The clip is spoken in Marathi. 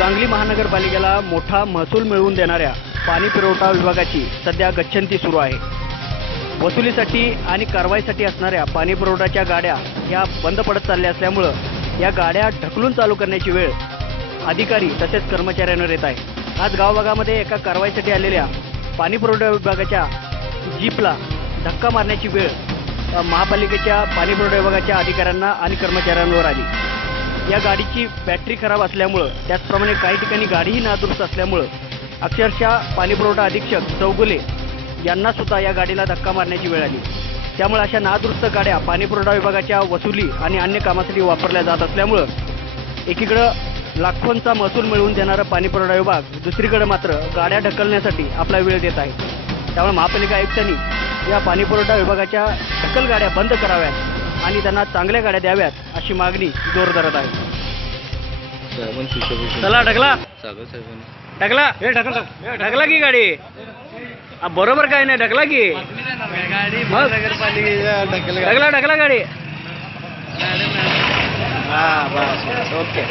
सांगली महानगरपालिकेला मोठा महसूल मिळवून देणाऱ्या पाणी पुरवठा विभागाची सध्या गच्छंती सुरू आहे. वसुलीसाठी आणि कारवाईसाठी असणाऱ्या पाणी पुरवठ्याच्या गाड्या ह्या बंद पडत चालल्या असल्यामुळं या गाड्या ढकलून चालू करण्याची वेळ अधिकारी तसेच कर्मचाऱ्यांवर येत आहे. आज गावभागामध्ये एका कारवाईसाठी आलेल्या पाणी पुरवठा विभागाच्या जीपला धक्का मारण्याची वेळ महापालिकेच्या पाणी पुरवठा विभागाच्या अधिकाऱ्यांना आणि कर्मचाऱ्यांवर आली. या गाडीची बॅटरी खराब असल्यामुळं त्याचप्रमाणे काही ठिकाणी गाडीही नादुरुस्त असल्यामुळं अक्षरशः पाणीपुरवठा अधीक्षक चौगुले यांना सुद्धा या गाडीला धक्का मारण्याची वेळ आली. त्यामुळे अशा नादुरुस्त गाड्या पाणीपुरवठा विभागाच्या वसुली आणि अन्य कामासाठी वापरल्या जात असल्यामुळं एकीकडं लाखोंचा महसूल मिळवून देणारा पाणीपुरवठा विभाग दुसरीकडे मात्र गाड्या ढकलण्यासाठी आपला वेळ देत आहे. त्यामुळे महापालिका आयुक्तांनी या पाणीपुरवठा विभागाच्या ढकल गाड्या बंद कराव्यात. आणि त्यांना चांगल्या गाड्या द्याव्यात अशी मागणी जोर धरत आहे. चला ढकला. ढकला. ढकल. ढकला की गाडी? आ, बरोबर काय नाही ढकला की. मग? ढकला ढकला गाडी. हा बस. ओके.